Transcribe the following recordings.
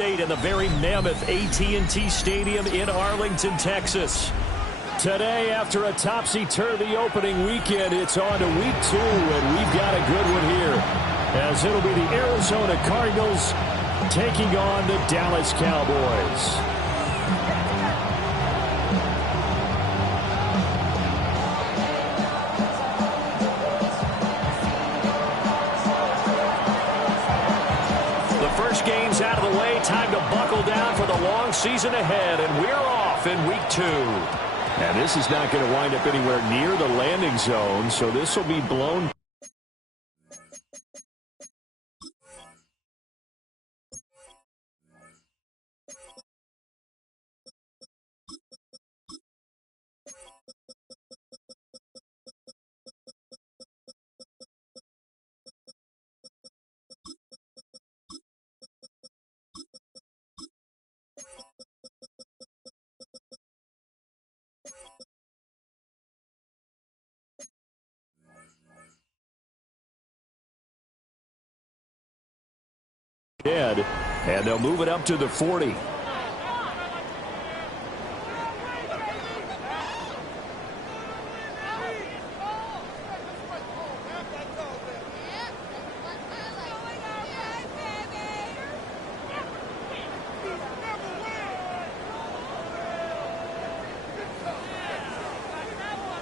In the very mammoth AT&T Stadium in Arlington, Texas. Today, after a topsy-turvy opening weekend, it's on to week 2, and we've got a good one here, as it'll be the Arizona Cardinals taking on the Dallas Cowboys. Game's out of the way. Time to buckle down for the long season ahead, and we're off in week 2. And this is not going to wind up anywhere near the landing zone, so this will be blown. And they'll move it up to the 40.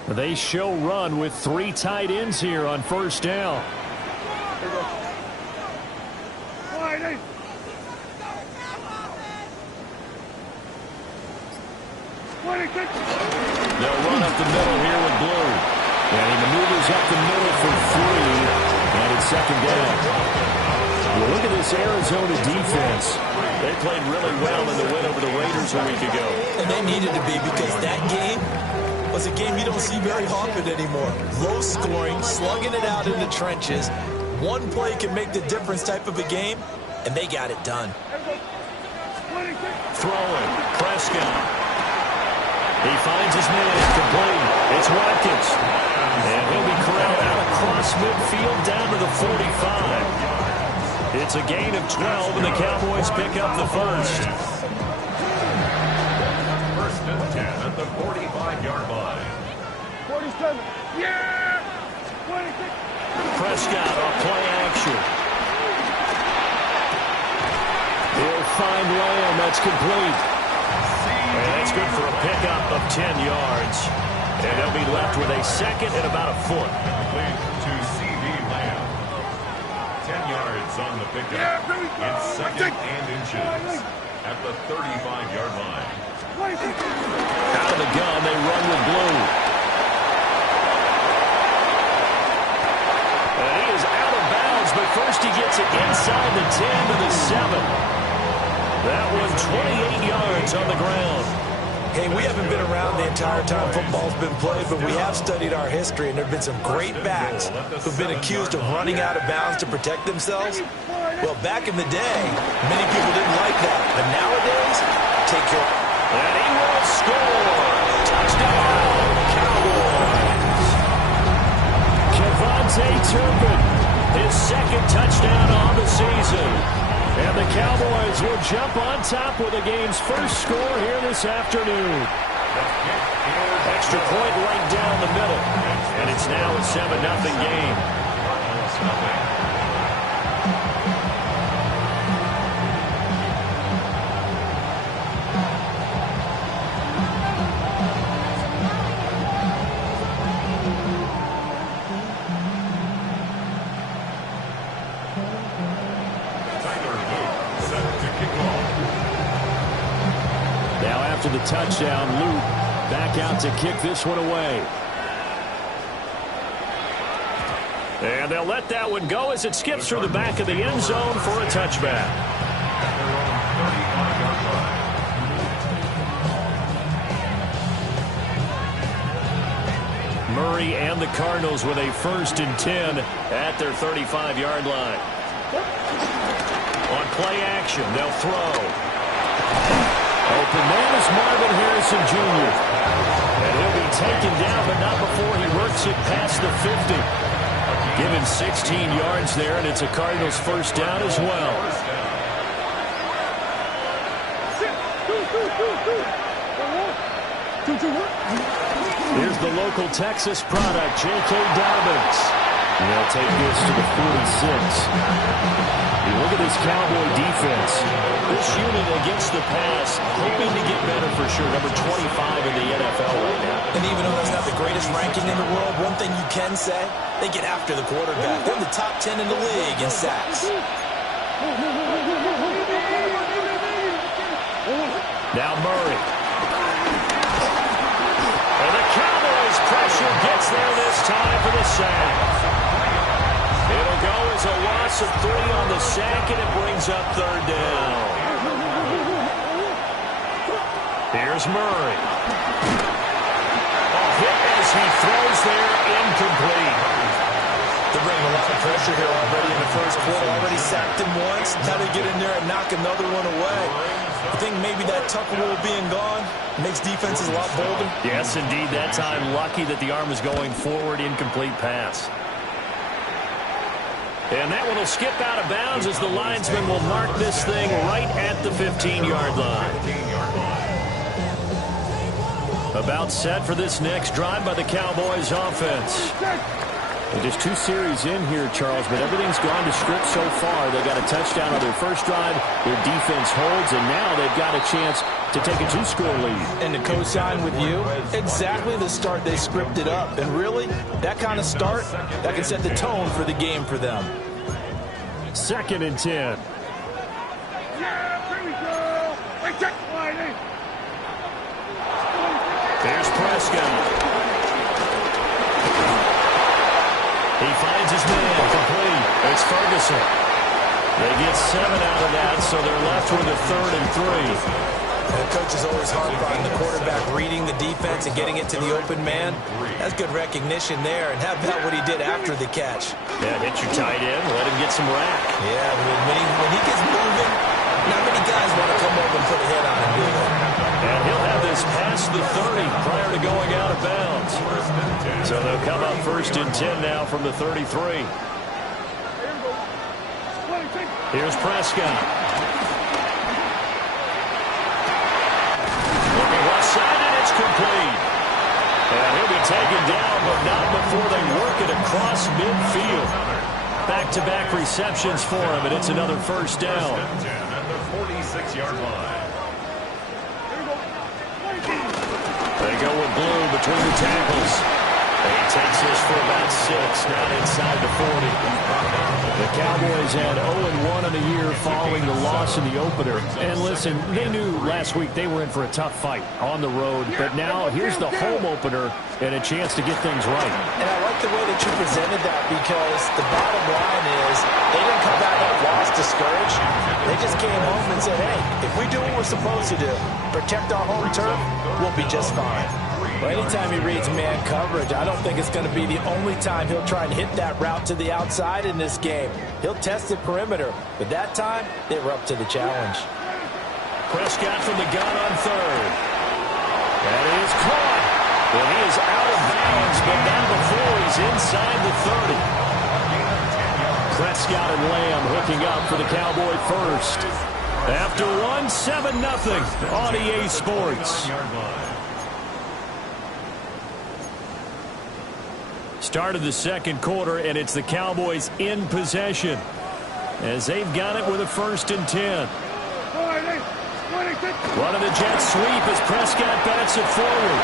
They show run with 3 tight ends here on first down. They'll run up the middle here with Blue. And he maneuvers up the middle for 3. And it's second down. Well, look at this Arizona defense. They played really well in the win over the Raiders a week ago. And they needed to be, because that game was a game you don't see very often anymore. Low scoring, slugging it out in the trenches. One play can make the difference type of a game, and they got it done. Throwing, Prescott. He finds his man, complete. It's Watkins. And he'll be corralled out across midfield down to the 45. It's a gain of 12, and the Cowboys pick up the first. First and 10 at the 45-yard line. 47. Yeah! 26. Prescott on play action. He'll find Lamb. That's complete. And that's good for a pickup of 10 yards. And they'll be left with a second and about a foot. Complete to C.D. Lamb. 10 yards on the pickup. It's second and inches at the 35-yard line. Out of the gun, they run with Blue. And he is out of bounds, but first he gets it inside the 10 to the 7. That one 28 yards on the ground. Hey, we haven't been around the entire time football's been played, but we have studied our history, and there have been some great backs who've been accused of running out of bounds to protect themselves. Well, back in the day, many people didn't like that, but nowadays, take care. And he will score. Touchdown, Cowboys. Kevontae Turpin, his second touchdown on the season. And the Cowboys will jump on top with the game's first score here this afternoon. Extra point right down the middle. And it's now a 7-0 game. After the touchdown, Luke back out to kick this one away. And they'll let that one go as it skips through the back of the end zone for a touchback. Murray and the Cardinals with a 1st and 10 at their 35-yard line. On play action, they'll throw. Open man is Marvin Harrison Jr. And he'll be taken down, but not before he works it past the 50. Given 16 yards there, and it's a Cardinals first down as well. Here's the local Texas product, J.K. Dobbins. And they'll take this to the 46. You look at this Cowboy defense. This unit against the pass, hoping to get better for sure. Number 25 in the NFL right now. And even though that's not the greatest ranking in the world, one thing you can say, they get after the quarterback. They're in the top 10 in the league in sacks. Now Murray. And the Cowboys pressure gets there this time for the sack. It'll go as a loss of 3 on the sack, and it brings up third down. Here's Murray. A hit as he throws there, incomplete. They're bringing a lot of pressure here already in the first quarter. Already sacked him once. Now they get in there and knock another one away. I think maybe that tuck rule being gone makes defenses a lot bolder. Yes, indeed. That time, lucky that the arm was going forward, incomplete pass. And that one will skip out of bounds as the linesman will mark this thing right at the 15-yard line. About set for this next drive by the Cowboys offense. And just 2 series in here, Charles, but everything's gone to script so far. They got a touchdown on their first drive. Their defense holds, and now they've got a chance to take a 2-score lead. And to co-sign with you, exactly the start they scripted up. And really, that kind of start, that can set the tone for the game for them. 2nd and 10. There's Prescott. He finds his man complete. It's Ferguson. They get 7 out of that, so they're left with a 3rd and 3. The coach is always hard on the quarterback reading the defense and getting it to the open man. That's good recognition there. And how about what he did after the catch? Yeah, hit your tight end, let him get some rack. Yeah, when he gets moving, not many guys want to come over and put a hit on him, do they? And he'll have this past the 30 prior to going out of bounds. So they'll come up 1st and 10 now from the 33. Here's Prescott. Looking left side, and it's complete. And he'll be taken down, but not before they work it across midfield. Back-to-back receptions for him, and it's another first down. At the 46-yard line. They go with Blue between the tackles. And he takes this for about 6, now inside the 40. The Cowboys had 0-1 in the year following the loss in the opener. And listen, they knew last week they were in for a tough fight on the road. But now here's the home opener and a chance to get things right. And I like the way that you presented that, because the bottom line is they didn't come out of that loss discouraged. They just came home and said, hey, if we do what we're supposed to do, protect our home turf, we'll be just fine. Well, anytime he reads man coverage, I don't think it's going to be the only time he'll try and hit that route to the outside in this game. He'll test the perimeter, but that time, they were up to the challenge. Prescott from the gun on 3rd. That is caught. Well, he is out of bounds, but not before he's inside the 30. Prescott and Lamb hooking up for the Cowboy first. After 1, 7-0 on EA Sports. Start of the 2nd quarter, and it's the Cowboys in possession as they've got it with a 1st and 10. One of the Jets sweep as Prescott bats it forward.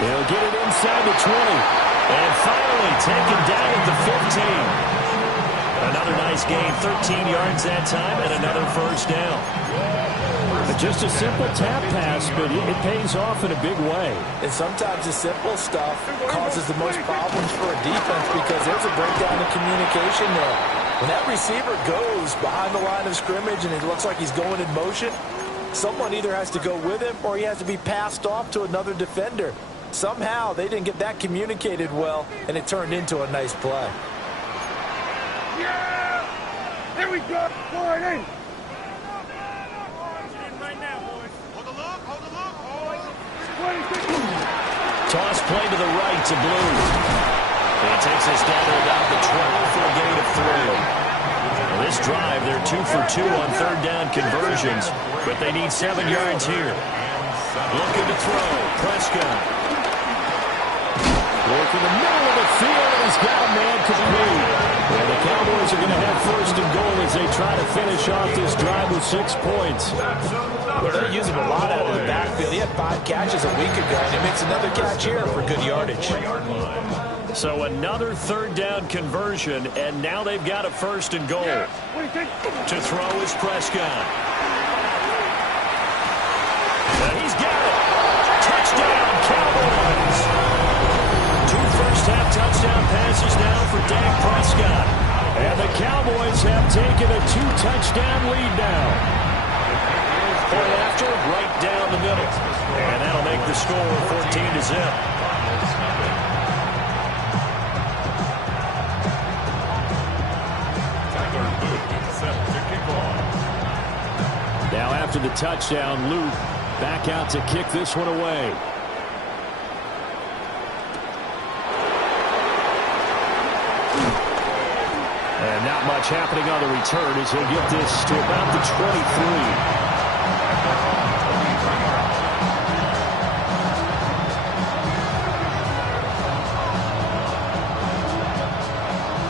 He'll get it inside the 20. And finally taken down at the 15. Another nice gain, 13 yards that time, and another first down. Just a simple tap pass, but it pays off in a big way. And sometimes the simple stuff causes the most problems for a defense, because there's a breakdown in communication there. When that receiver goes behind the line of scrimmage and it looks like he's going in motion, someone either has to go with him or he has to be passed off to another defender. Somehow they didn't get that communicated well, and it turned into a nice play. Yeah! Here we go! All right, Toss play to the right to Blue. He takes us down to about the 12 for a gain of 3. Well, this drive, they're 2 for 2 on 3rd down conversions, but they need 7 yards here. Looking to throw. Prescott. Working the middle of the field, and he's got a man complete. And the Cowboys are going to have first and goal as they try to finish off this drive with 6 points. Well, they're using a lot out of the backfield. He had 5 catches a week ago, and he makes another catch here for good yardage. So another third down conversion, and now they've got a first and goal. To throw is Prescott. And he's got it. Touchdown, Cowboys. 2 first-half touchdown passes now for Dak Prescott. And the Cowboys have taken a 2-touchdown lead now. Point after, right down the middle. And that'll make the score 14-0. Now after the touchdown, Luke back out to kick this one away. And not much happening on the return as he'll get this to about the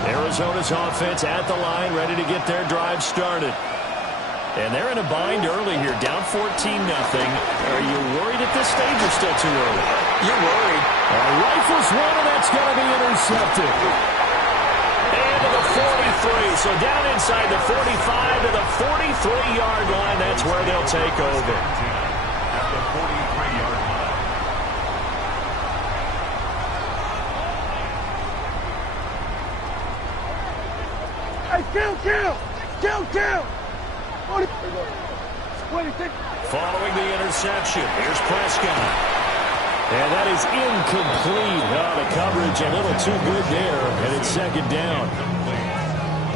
23. Arizona's offense at the line, ready to get their drive started. And they're in a bind early here, down 14-0. Are you worried at this stage or still too early? You're worried. Rifles one, and that's going to be intercepted. And to the 43. So down inside the 45 to the 43-yard line. That's where they'll take over. At the 43-yard line. Hey, kill! Following the interception, here's Prescott. And that is incomplete. Oh, the coverage a little too good there, and it's second down.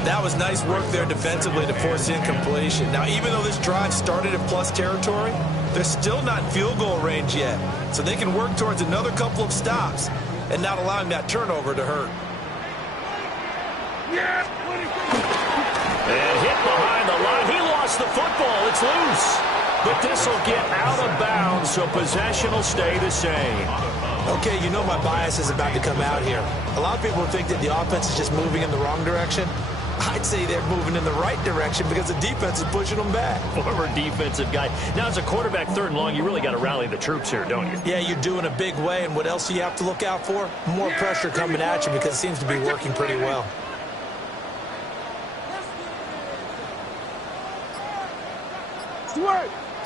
That was nice work there defensively to force incompletion. Now, even though this drive started in plus territory, they're still not in field goal range yet. So they can work towards another couple of stops and not allowing that turnover to hurt. And hit behind the line. He lost the football. It's loose. But this will get out of bounds, so possession will stay the same. Okay, you know my bias is about to come out here. A lot of people think that the offense is just moving in the wrong direction. I'd say they're moving in the right direction because the defense is pushing them back. Former defensive guy. Now, as a quarterback, third and long, you really got to rally the troops here, don't you? Yeah, you do in a big way. And what else do you have to look out for? More pressure coming at you because it seems to be working pretty well.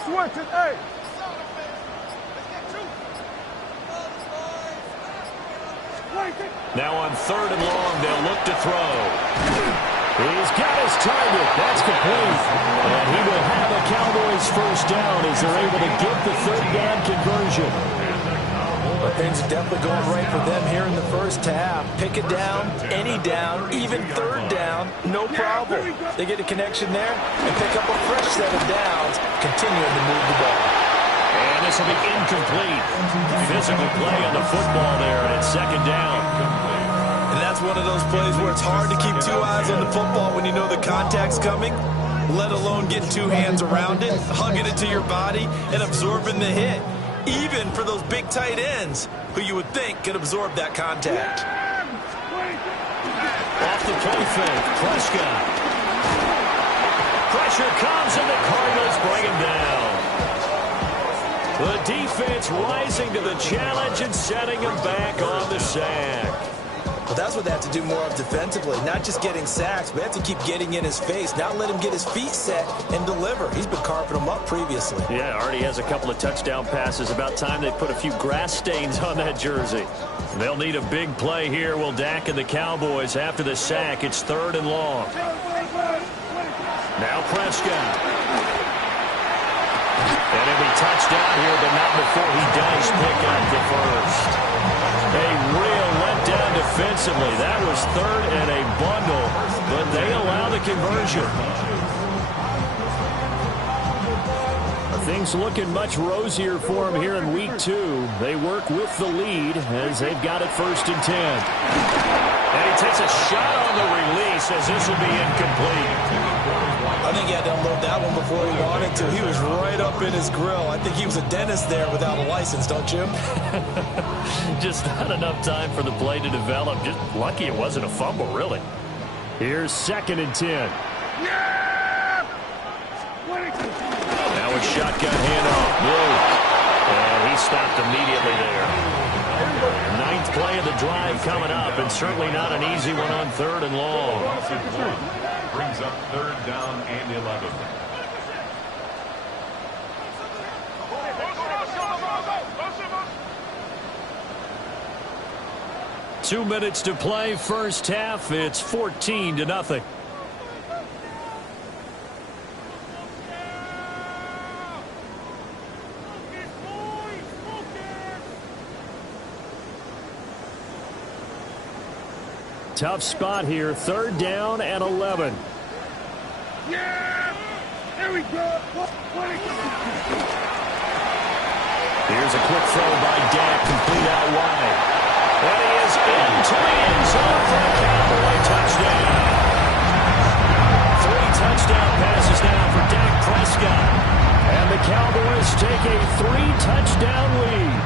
Switch it, hey! Now on third and long, they'll look to throw. He's got his target. That's complete. And he will have the Cowboys first down as they're able to get the third down conversion. But things are definitely going right for them here in the first half. Pick it down, any down, even third down, no problem. They get a connection there and pick up a fresh set of downs, continuing to move the ball. And this will be incomplete. Physical play on the football there, and it's second down. And that's one of those plays where it's hard to keep 2 eyes on the football when you know the contact's coming, let alone getting 2 hands around it, hugging it to your body, and absorbing the hit. Even for those big tight ends who you would think could absorb that contact. Off the play fake, Prescott. Pressure comes, and the Cardinals bring him down. The defense rising to the challenge and setting him back on the sack. Well, that's what they have to do more of defensively, not just getting sacks, but they have to keep getting in his face, not let him get his feet set and deliver. He's been carving them up previously. Yeah, already has a couple of touchdown passes. About time they put a few grass stains on that jersey. They'll need a big play here, will Dak and the Cowboys after the sack. It's third and long. Now Prescott. And he'll be touchdown here, but not before he does pick up the first. A real letdown defensively. That was third and a bundle, but they allow the conversion. Things looking much rosier for them here in week 2. They work with the lead as they've got it first and 10. And he takes a shot on the release as this will be incomplete. I think he had to unload that one before he wanted to. He was right up in his grill. I think he was a dentist there without a license, don't you? Just not enough time for the play to develop. Just lucky it wasn't a fumble, really. Here's 2nd and 10. Yeah! Now a shotgun handoff. Blue. And he stopped immediately there. 9th play of the drive coming up, and certainly not an easy one on 3rd and long. Brings up 3rd down and 11. Two minutes to play, first half. It's 14-0. Tough spot here, 3rd down and 11. Yeah! There we go! Here's a quick throw by Dak, complete out wide. And he is into the end zone for a Cowboy touchdown. 3 touchdown passes now for Dak Prescott. And the Cowboys take a 3-touchdown lead.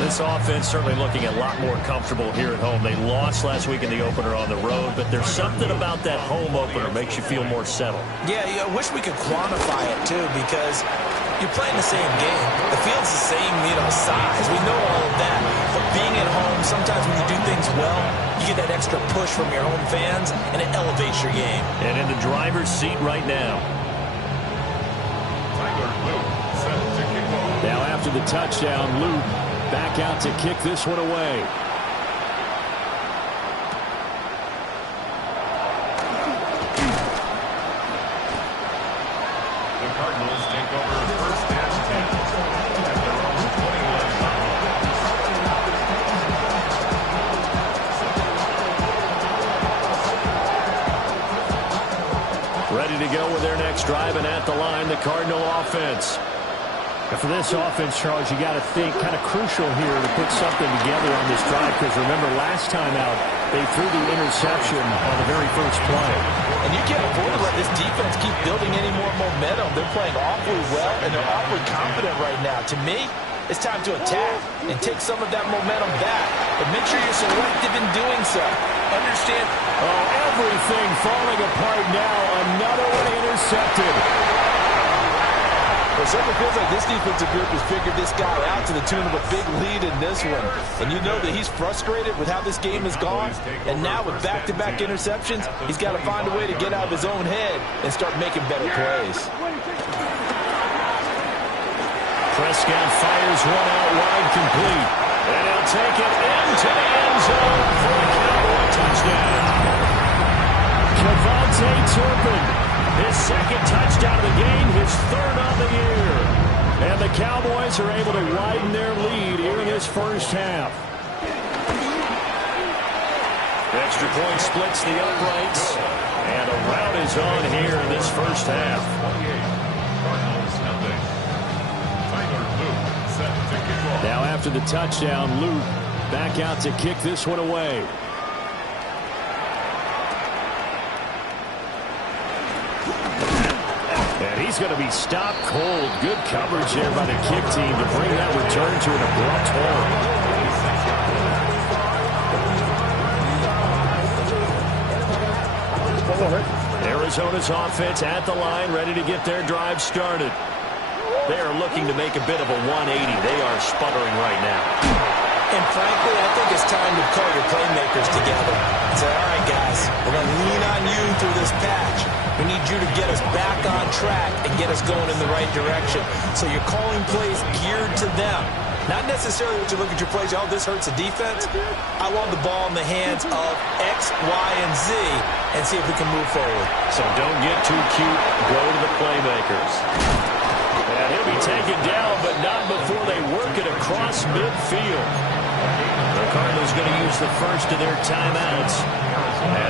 This offense certainly looking a lot more comfortable here at home. They lost last week in the opener on the road, but there's something about that home opener makes you feel more settled. Yeah, I wish we could quantify it, too, because you're playing the same game. The field's the same, size. We know all of that. But being at home, sometimes when you do things well, you get that extra push from your home fans, and it elevates your game. And in the driver's seat right now. Tyler Luke set to kick off. Now after the touchdown, Luke back out to kick this one away. The Cardinals take over 1st and 10 at their own 21 line. Ready to go with their next drive, and at the line, the Cardinal offense. And for this offense, Charles, you got to think kind of crucial here to put something together on this drive, because remember, last time out, they threw the interception on the very first play. And you can't afford to let this defense keep building any more momentum. They're playing awfully well, and they're awfully confident right now. To me, it's time to attack and take some of that momentum back. But make sure you're selective in doing so. Understand? Oh, everything falling apart now. Another one intercepted. Well, certainly feels like this defensive group has figured this guy out to the tune of a big lead in this one. And you know that he's frustrated with how this game has gone. And now with back-to-back interceptions, he's got to find a way to get out of his own head and start making better plays. Prescott fires one out wide, complete. And he'll take it into the end zone for a Cowboy touchdown. Kevontae Turpin, his 2nd touchdown of the game, his 3rd on the year. And the Cowboys are able to widen their lead here in this first half. Extra point splits the uprights. And a rout is on here in this first half. 28. Cardinals nothing. Tyler Luke set to kick off. Now after the touchdown, Luke back out to kick this one away. And he's going to be stopped cold. Good coverage there by the kick team to bring that return to an abrupt halt. Arizona's offense at the line, ready to get their drive started. They are looking to make a bit of a 180. They are sputtering right now. And frankly, I think it's time to call your playmakers together and say, all right, guys, we're going to lean on you through this patch. We need you to get us back on track and get us going in the right direction. So you're calling plays geared to them. Not necessarily what you look at your plays, oh, this hurts the defense. I want the ball in the hands of X, Y, and Z and see if we can move forward. So don't get too cute. Go to the playmakers. And he'll be taken down, but not before they work it across midfield. The Cardinals going to use the first of their timeouts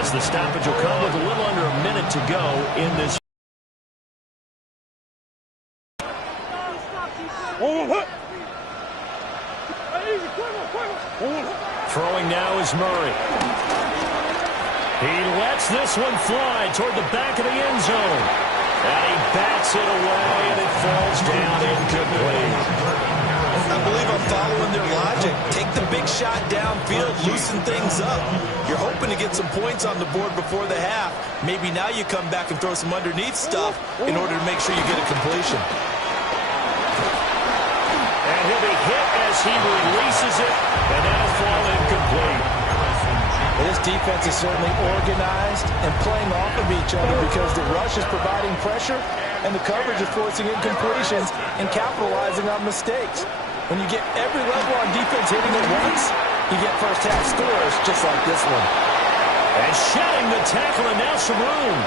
as the stoppage will come with a little under a minute to go in this. Throwing now is Murray. He lets this one fly toward the back of the end zone. And he bats it away, and it falls down incomplete. I believe I'm following their logic. Take the big shot downfield, loosen things up. You're hoping to get some points on the board before the half. Maybe now you come back and throw some underneath stuff in order to make sure you get a completion. And he'll be hit as he releases it, and that'll fall incomplete. This defense is certainly organized and playing off of each other because the rush is providing pressure and the coverage is forcing incompletions and capitalizing on mistakes. When you get every level on defense hitting at once, you get first half scores just like this one. And shedding the tackle, and now some room.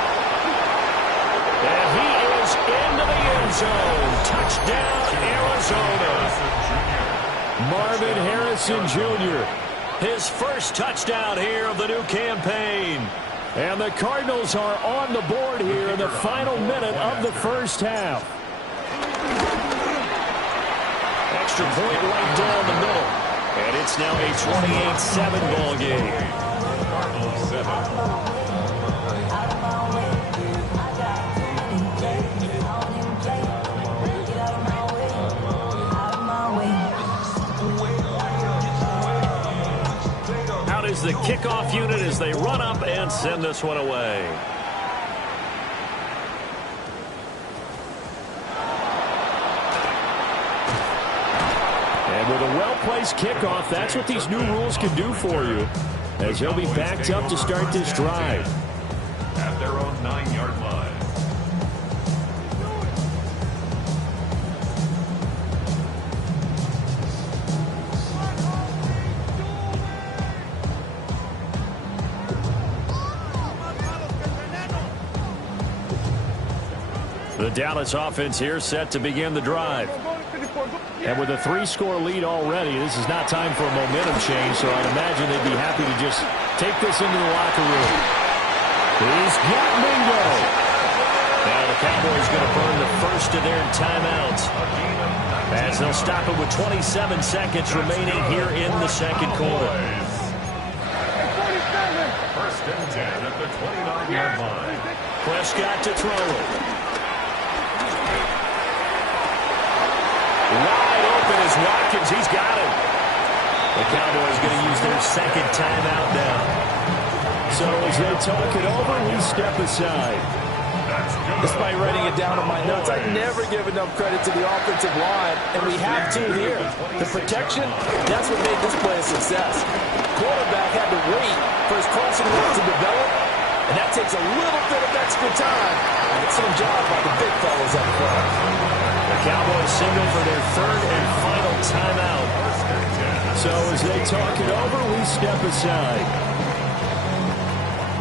And he is into the end zone. Touchdown, Arizona. Marvin Harrison Jr., his first touchdown here of the new campaign. And the Cardinals are on the board here in the final minute of the first half. Extra point right down the middle. And it's now a 28-7 ball game. Cardinals 7. Is the kickoff unit as they run up and send this one away. And with a well-placed kickoff, that's what these new rules can do for you, as they'll be backed up to start this drive. At their own 9-yard line. The Dallas offense here set to begin the drive. And with a 3-score lead already, this is not time for a momentum change, so I'd imagine they'd be happy to just take this into the locker room. He's got Mingo. Now the Cowboys going to burn the first of their timeouts, as they'll stop it with 27 seconds remaining here in the second quarter. First and 10 at the 29-yard line. Prescott to throw it. Wide open is Watkins. He's got it. The Cowboys going to use their second timeout now. So as they talk it over, we step aside. Despite writing it down on my notes, I never give enough credit to the offensive line, and we have to here. The protection, that's what made this play a success. Quarterback had to wait for his crossing route to develop, and that takes a little bit of extra time. Excellent job by the big fellas up front. The Cowboys signal for their third and final timeout. So as they talk it over, we step aside.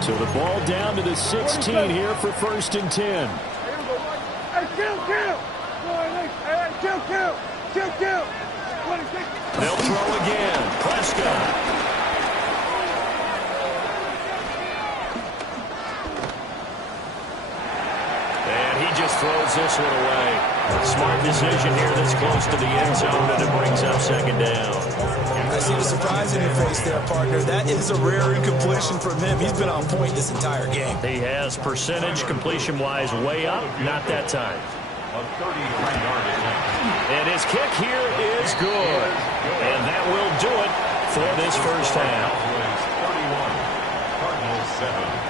So the ball down to the 16 here for first and 10. Hey, kill! Kill! They'll throw again. Prescott. And he just throws this one away. Smart decision here that's close to the end zone, and it brings up second down. I see the surprise in your face there, partner. That is a rare incompletion from him. He's been on point this entire game. He has percentage completion-wise way up, not that time. A 33-yard attempt. And his kick here is good. And that will do it for this first half. Cowboys 31, Cardinals 7.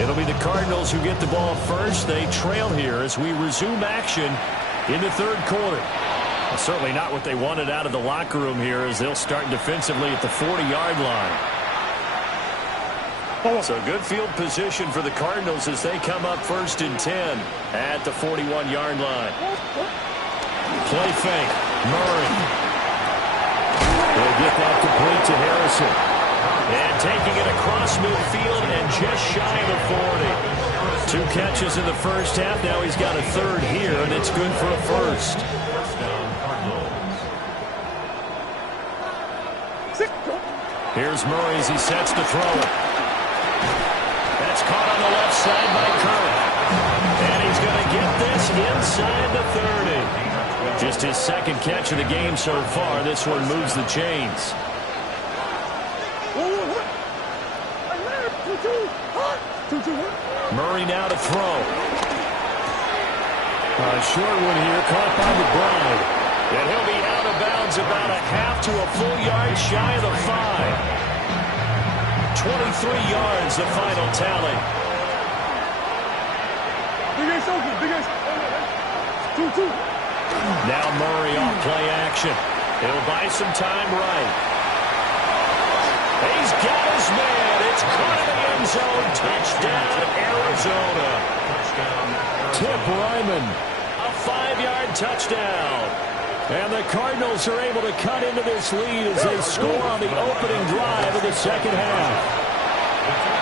It'll be the Cardinals who get the ball first. They trail here as we resume action in the third quarter. Well, certainly not what they wanted out of the locker room here, as they'll start defensively at the 40-yard line. So good field position for the Cardinals as they come up first and 10 at the 41-yard line. Play fake. Murray. They'll get that complete to Harrison. And taking it across midfield and just shy of the 40. 2 catches in the first half. Now he's got a third here, and it's good for a first. First down, Cardinals. Here's Murray as he sets to throw it. That's caught on the left side by Kirk. And he's going to get this inside the 30. Just his second catch of the game so far. This one moves the chains. Murray now to throw. A short one here, caught by McBride. And he'll be out of bounds about a half to a full yard shy of the 5. 23 yards, the final tally. Now Murray off play action. He'll buy some time right. He's got his man. It's caught in the end zone. Touchdown, Arizona. Touchdown, Arizona. Tip Ryman. A 5-yard touchdown. And the Cardinals are able to cut into this lead as they score on the opening drive of the second half.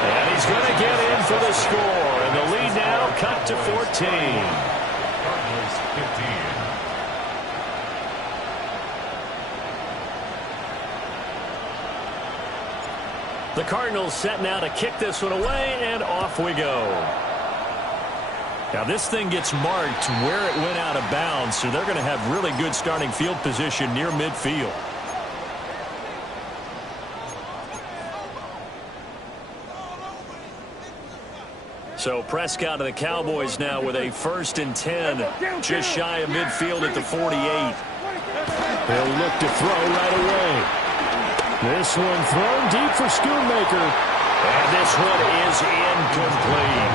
And he's going to get in for the score. And the lead now cut to 14. Cardinals 15. The Cardinals set now to kick this one away, and off we go. Now this thing gets marked where it went out of bounds, so they're going to have really good starting field position near midfield. So Prescott of the Cowboys now with a 1st and 10, just shy of midfield at the 48. They'll look to throw right away. This one thrown deep for Schoonmaker. And this one is incomplete.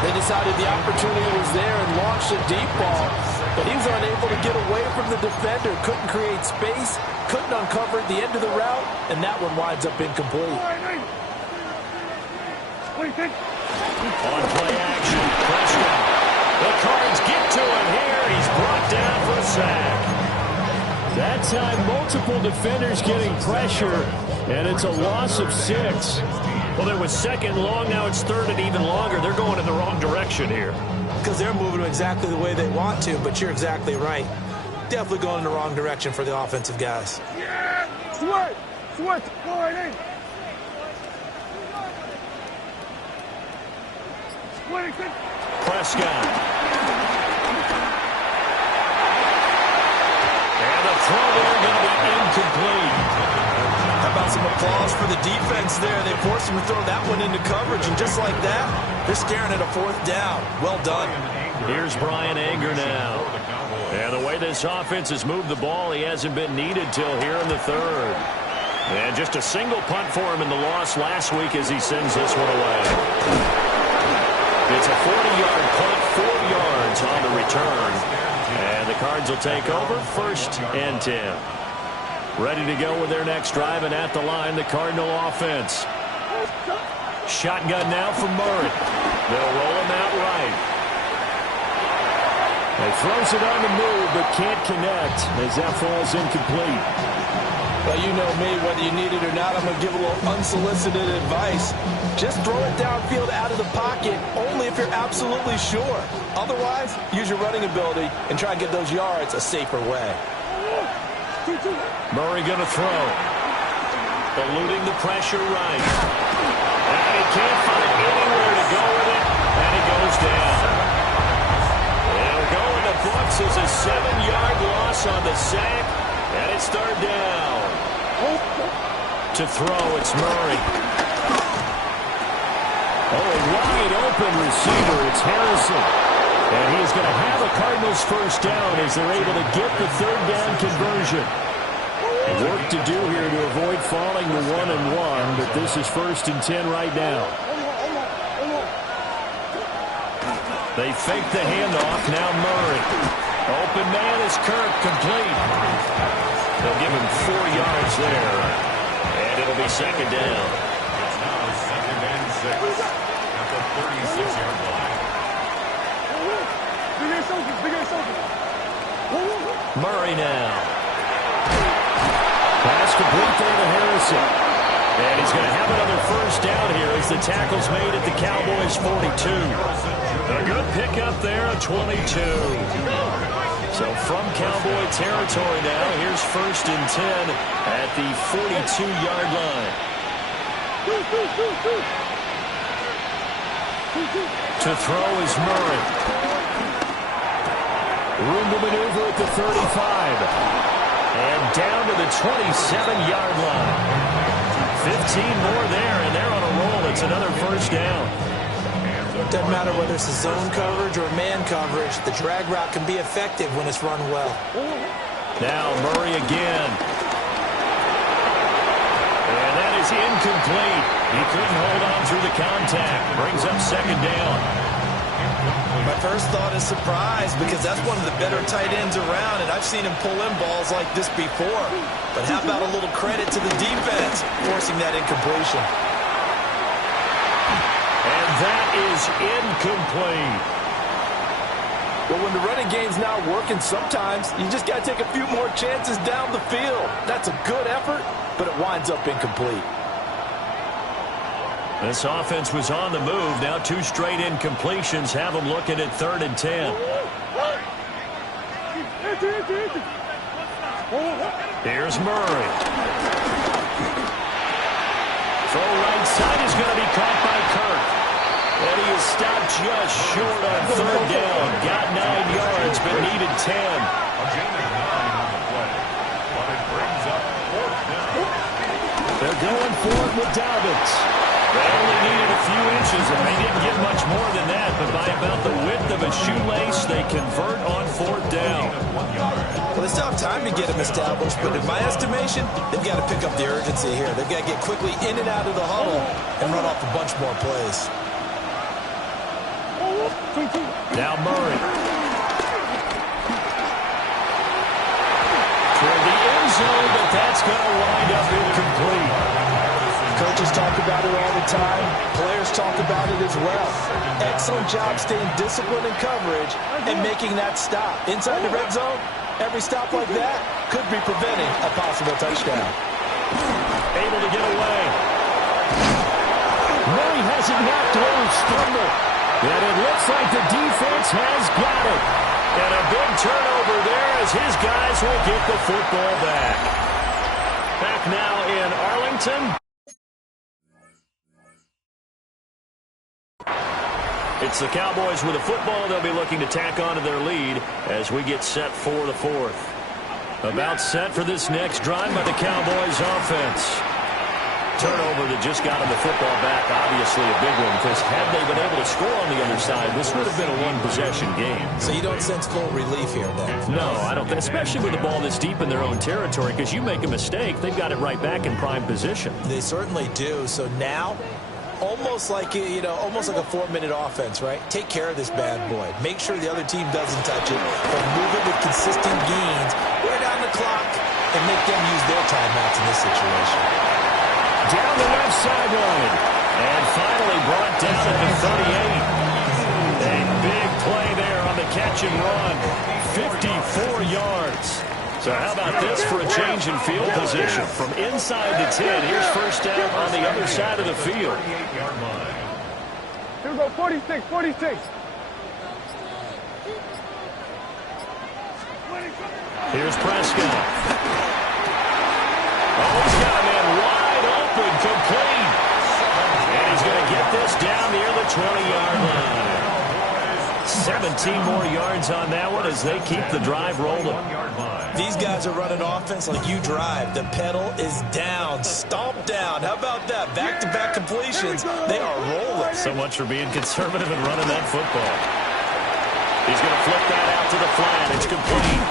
They decided the opportunity was there and launched a deep ball, but he was unable to get away from the defender, couldn't create space, couldn't uncover the end of the route, and that one winds up incomplete. On play action, Prescott. The Cards get to him here. He's brought down for a sack. That time, multiple defenders getting pressure, and it's a loss of 6. Well, there was 2nd long. Now it's 3rd and even longer. They're going in the wrong direction here. Because they're moving exactly the way they want to, but you're exactly right. Definitely going in the wrong direction for the offensive guys. Sweat! Sweat! Go right in! Prescott. And the throw there going to be incomplete. How about some applause for the defense there? They forced him to throw that one into coverage, and just like that, they're staring at a 4th down. Well done. Here's Brian Anger now. And the way this offense has moved the ball, he hasn't been needed till here in the 3rd. And just a single punt for him in the loss last week as he sends this one away. It's a 40-yard punt, 4 yards on the return. And the Cards will take over 1st and 10. Ready to go with their next drive, and at the line, the Cardinal offense. Shotgun now from Murray. They'll roll him out right. He throws it on the move, but can't connect as that falls incomplete. Well, you know me, whether you need it or not, I'm going to give a little unsolicited advice. Just throw it downfield out of the pocket, only if you're absolutely sure. Otherwise, use your running ability and try and get those yards a safer way. Murray going to throw. Eluding the pressure right. And he can't find anywhere to go with it, and he goes down. It'll go in the books as a 7-yard loss on the sack, and it's 3rd down. To throw, it's Murray. Oh, a wide open receiver, it's Harrison. And he's going to have a Cardinals 1st down as they're able to get the 3rd down conversion. Work to do here to avoid falling to 1-1, but this is 1st and 10 right now. They fake the handoff, now Murray. Open man is Kirk, complete. They'll give him 4 yards there, and it'll be 2nd down. It's now 2nd and 6 at the 36-yard line. Murray now. Pass complete there to Harrison. And he's going to have another first down here as the tackle's made at the Cowboys' 42. A good pickup there, a 22. So from Cowboy territory now, here's 1st and 10 at the 42-yard line. To throw is Murray. Room to maneuver at the 35. And down to the 27-yard line. 15 more there, and they're on a roll. It's another first down. Doesn't matter whether it's a zone coverage or man coverage. The drag route can be effective when it's run well. Now Murray again. And that is incomplete. He couldn't hold on through the contact. Brings up 2nd down. My first thought is surprise because that's one of the better tight ends around, and I've seen him pull in balls like this before. But how about a little credit to the defense forcing that incompletion? And that is incomplete. But when the running game's not working, sometimes you just got to take a few more chances down the field. That's a good effort, but it winds up incomplete. This offense was on the move. Now 2 straight incompletions have them looking at 3rd and 10. Here's Murray. Throw right side is going to be caught by Kirk. And he is stopped just short on 3rd down. Got 9 yards, but needed 10. A gain of 9 on the play. But it brings up 4th down. They're going for it with Dobbins. They only needed a few inches, and they didn't get much more than that. But by about the width of a shoelace, they convert on 4th down. Well, they still have time to get him established, but in my estimation, they've got to pick up the urgency here. They've got to get quickly in and out of the huddle and run off a bunch more plays. Now Murray. Toward the end zone, but that's going to wind up incomplete. Coaches talk about it all the time. Players talk about it as well. Excellent job staying disciplined in coverage and making that stop. Inside the red zone, every stop like that could be preventing a possible touchdown. Able to get away. Murray has it knocked loose. Fumble. And it looks like the defense has got it. And a big turnover there as his guys will get the football back. Back now in Arlington. It's the Cowboys with a football. They'll be looking to tack on to their lead as we get set for the 4th. About set for this next drive by the Cowboys offense. Turnover that just got them the football back, obviously a big one, because had they been able to score on the other side, this would have been a one-possession game. So you don't sense full relief here, then? No, I don't think, especially with the ball this deep in their own territory, because you make a mistake, they've got it right back in prime position. They certainly do. So now, almost like almost like a 4-minute offense, right? Take care of this bad boy. Make sure the other team doesn't touch it, but move it with consistent gains. Wear down the clock and make them use their timeouts in this situation. Down the left sideline. And finally brought down at the 38. A big play there on the catch and run. 54 yards. So how about this for a change in field position? From inside the 10, here's first down on the other side of the field. Here we go, 46, 46. Here's Prescott. Oh, he's got a man wide open, complete. And he's going to get this down near the 20-yard line. 17 more yards on that one as they keep the drive rolling. These guys are running offense like you drive. The pedal is down, stomped down. How about that? Back-to-back completions. They are rolling. So much for being conservative and running that football. He's going to flip that out to the flat. It's complete.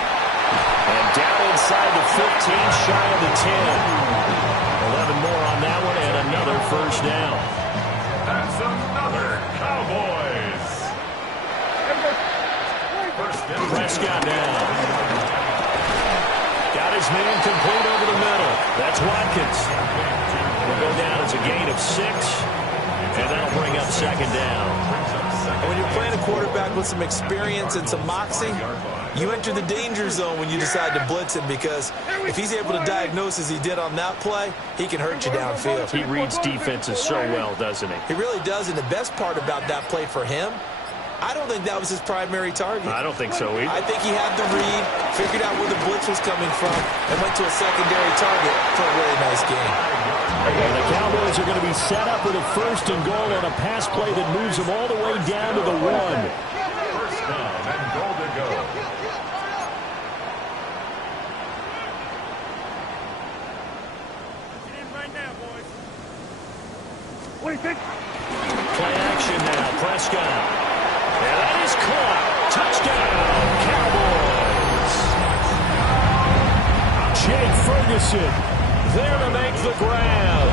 And down inside the 15, shy of the 10. 11 more on that one and another first down. That's another Cowboys. Prescott now. Got his man complete over the middle. That's Watkins. Will go down as a gain of 6. And that'll bring up second down. And when you're playing a quarterback with some experience and some moxie, you enter the danger zone when you decide to blitz him, because if he's able to diagnose as he did on that play, he can hurt you downfield. He reads defenses so well, doesn't he? He really does, and the best part about that play for him, I don't think that was his primary target. I don't think so either. I think he had the read, figured out where the blitz was coming from, and went to a secondary target for a really nice game. And the Cowboys are going to be set up with a 1st and goal on a pass play that moves them all the way down to the 1. First down and goal to go. What do you think? Play action now. Prescott. And that is caught. Touchdown, Cowboys. Jake Ferguson there to make the grab.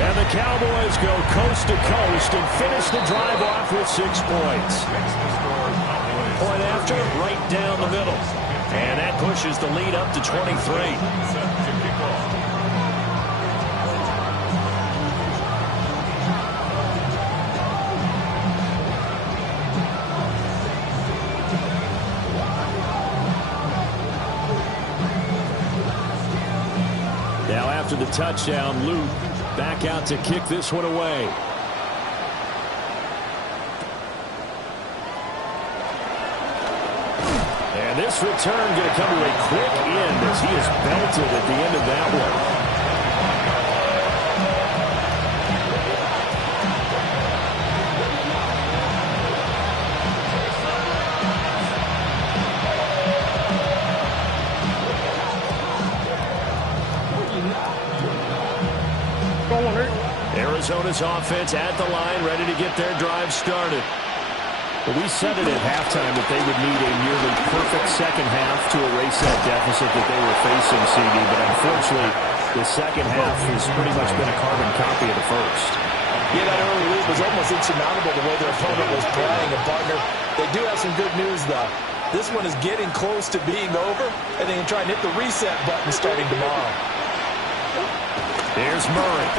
And the Cowboys go coast to coast and finish the drive off with 6 points. Point after, right down the middle. And that pushes the lead up to 23. Set to kick off. Now after the touchdown, Luke back out to kick this one away. And this return going to come to a quick end as he is belted at the end of that one. Arizona's offense at the line, ready to get their drive started. But we said it at halftime that they would need a nearly perfect second half to erase that deficit that they were facing, CD. But unfortunately, the second half has pretty much been a carbon copy of the first. Yeah, that early lead was almost insurmountable the way their opponent was playing. And, partner, they do have some good news, though. This one is getting close to being over, and they can try and hit the reset button starting tomorrow. Here's Murray.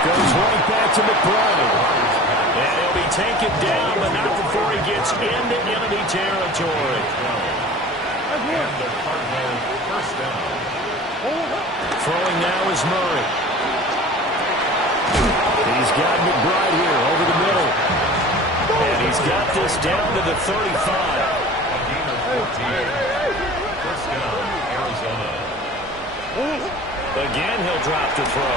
Goes right back to McBride. And he'll be taken down, but not before he gets into enemy territory. And the Cardinals first down. Throwing now is Murray. He's got McBride here over the middle. And he's got this down to the 35. A gain of 14. First down, Arizona. Again, he'll drop to throw.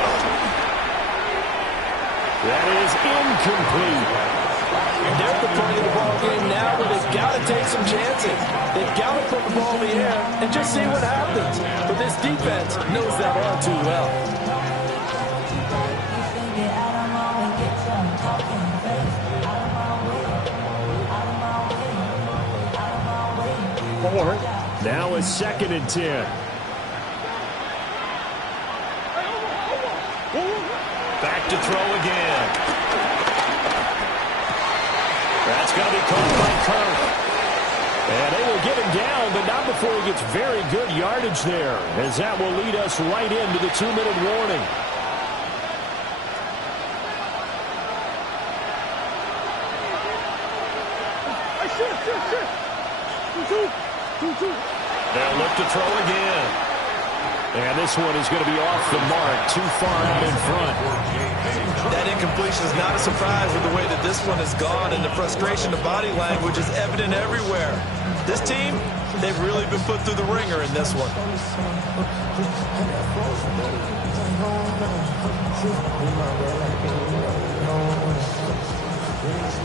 That is incomplete. And they're at the point of the ball game now where they've got to take some chances. They've got to put the ball in the air and just see what happens. But this defense knows that all too well. Now a 2nd and 10. Back to throw again. That's going to be caught by Kirk. And they will get him down, but not before he gets very good yardage there, as that will lead us right into the 2-minute warning. They'll look to throw again. And this one is going to be off the mark, too far out in front. That incompletion is not a surprise with the way that this one has gone, and the frustration of body language is evident everywhere. This team, they've really been put through the ringer in this one.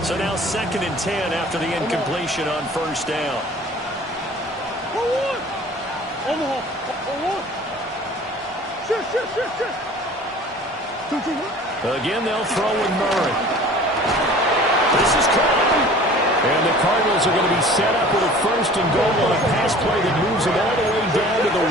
So now 2nd and 10 after the incompletion on first down. Again, they'll throw with Murray. This is caught. And the Cardinals are going to be set up with a 1st and goal on a pass play that moves them all the way down to the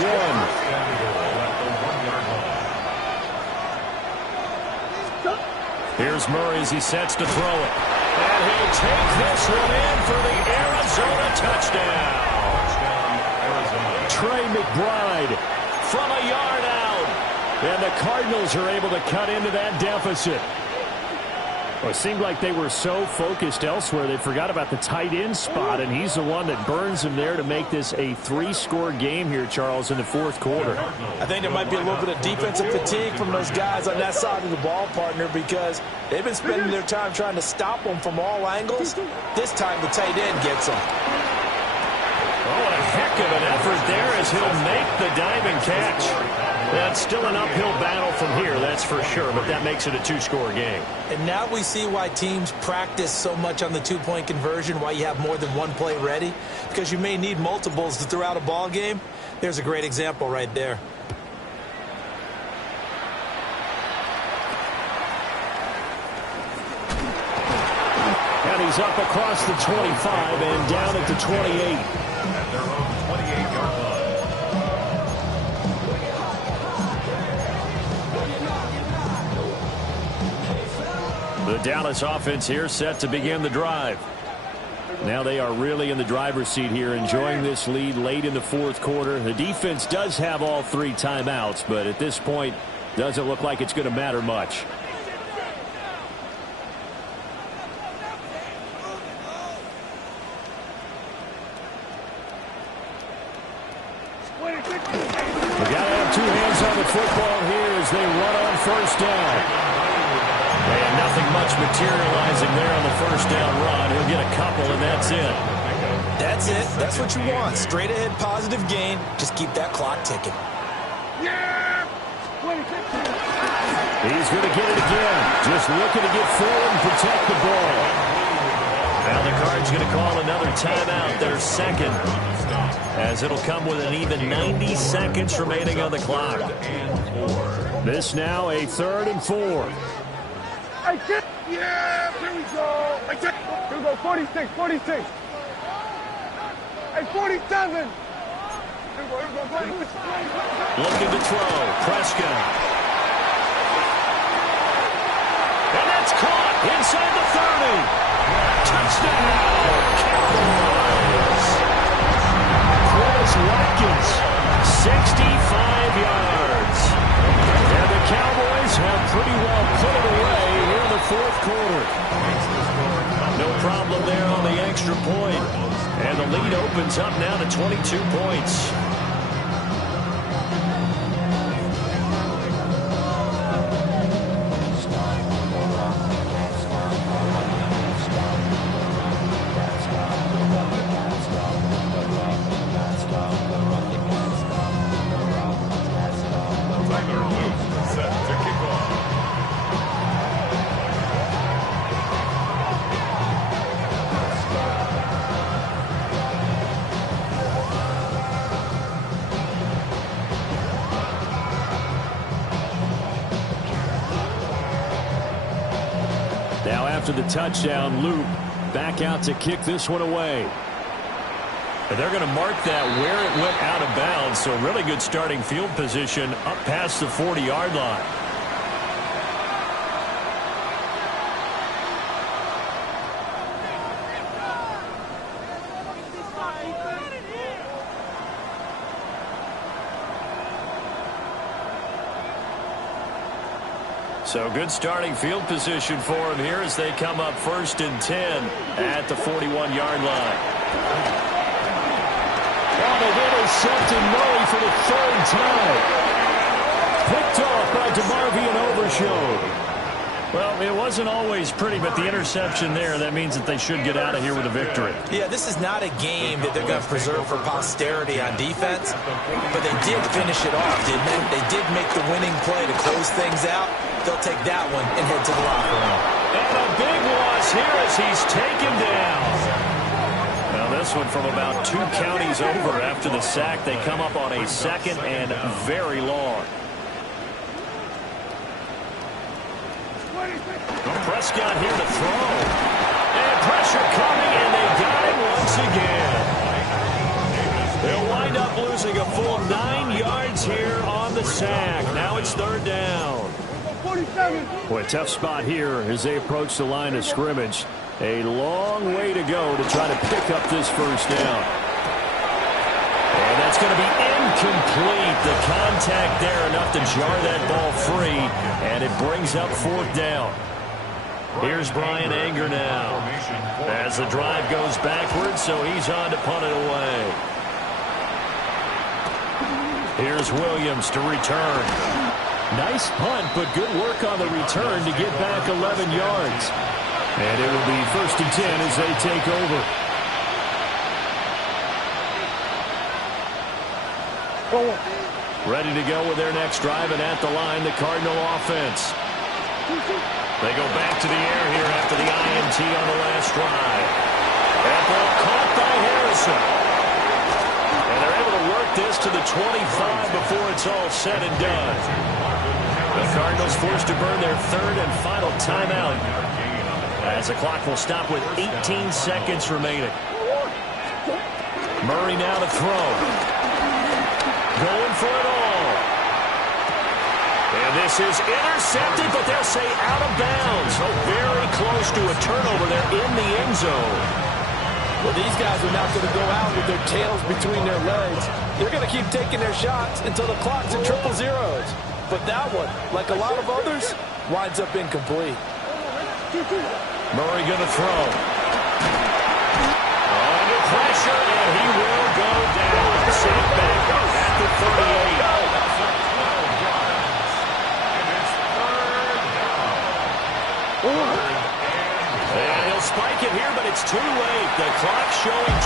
1. Here's Murray as he sets to throw it. And he'll take this one in for the Arizona touchdown. Trey McBride from a yard out. And the Cardinals are able to cut into that deficit. Well, it seemed like they were so focused elsewhere they forgot about the tight end spot, and he's the one that burns them there to make this a 3-score game here, Charles, in the fourth quarter. I think there might be a little bit of defensive fatigue from those guys on that side of the ball, partner, because they've been spending their time trying to stop them from all angles. This time the tight end gets them. Oh, a heck of an effort there as he'll make the diving catch. That's still an uphill battle from here, that's for sure, but that makes it a 2-score game. And now we see why teams practice so much on the 2-point conversion, why you have more than one play ready, because you may need multiples to throw out a ball game. There's a great example right there. And he's up across the 25 and down at the 28. At their own 28-yard line. The Dallas offense here set to begin the drive. Now they are really in the driver's seat here, enjoying this lead late in the fourth quarter. The defense does have all 3 timeouts, but at this point, doesn't look like it's going to matter much. Wait, We got to have 2 hands on the football here as they run on first down. And nothing much materializing there on the first down run. He'll get a couple, and that's it. That's it. That's what you want. Straight ahead, positive gain. Just keep that clock ticking. Yeah! 26. He's going to get it again. Just looking to get forward and protect the ball. Now the Cards going to call another timeout, their second, as it'll come with an even 90 seconds remaining on the clock. This now a 3rd and 4. I get. Yeah! Here we go. I get. Here we go. 46. 46. Hey, 47. Here we go. Here we go. 46. Looking to throw. Prescott. And that's caught inside the 30. Touchdown, Cowboys. Chris Watkins, 65 yards. And the Cowboys have pretty well put it away here in the fourth quarter. No problem there on the extra point. And the lead opens up now to 22 points. Now after the touchdown, loop back out to kick this one away. And they're going to mark that where it went out of bounds, so really good starting field position up past the 40-yard line. So good starting field position for him here as they come up 1st and 10 at the 41-yard line. Oh, they've intercepted Murray for the 3rd time. Picked off by DeMarvion Overshown. Well, it wasn't always pretty, but the interception there, that means that they should get out of here with a victory. Yeah, this is not a game that they're going to preserve for posterity on defense, but they did finish it off, didn't they? They did make the winning play to close things out. They'll take that one and head to the locker room. And a big loss here as he's taken down. Now this one from about 2 counties over after the sack. They come up on a 2nd and very long. Prescott here to throw. And pressure coming, and they got him once again. They'll wind up losing a full 9 yards here on the sack. Now it's 3rd down. 47. Boy, tough spot here as they approach the line of scrimmage. A long way to go to try to pick up this 1st down. And that's going to be incomplete. The contact there enough to jar that ball free, and it brings up 4th down. Here's Brian Anger now. As the drive goes backwards, so he's on to punt it away. Here's Williams to return. Nice punt, but good work on the return to get back 11 yards. And it will be 1st and 10 as they take over. Ready to go with their next drive, and at the line, the Cardinal offense. They go back to the air here after the INT on the last drive. That ball caught by Harrison. And they're able to work this to the 25 before it's all said and done. The Cardinals forced to burn their 3rd and final timeout, as the clock will stop with 18 seconds remaining. Murray now to throw. Going for it all. And this is intercepted, but they'll say out of bounds. So very close to a turnover there in the end zone. Well, these guys are not going to go out with their tails between their legs. They're going to keep taking their shots until the clock's at 000. But that one, like a lot of others, winds up incomplete. Murray going to throw. Under pressure, and he will go down. Sent back at the 38. And he'll spike it here, but it's too late. The clock showing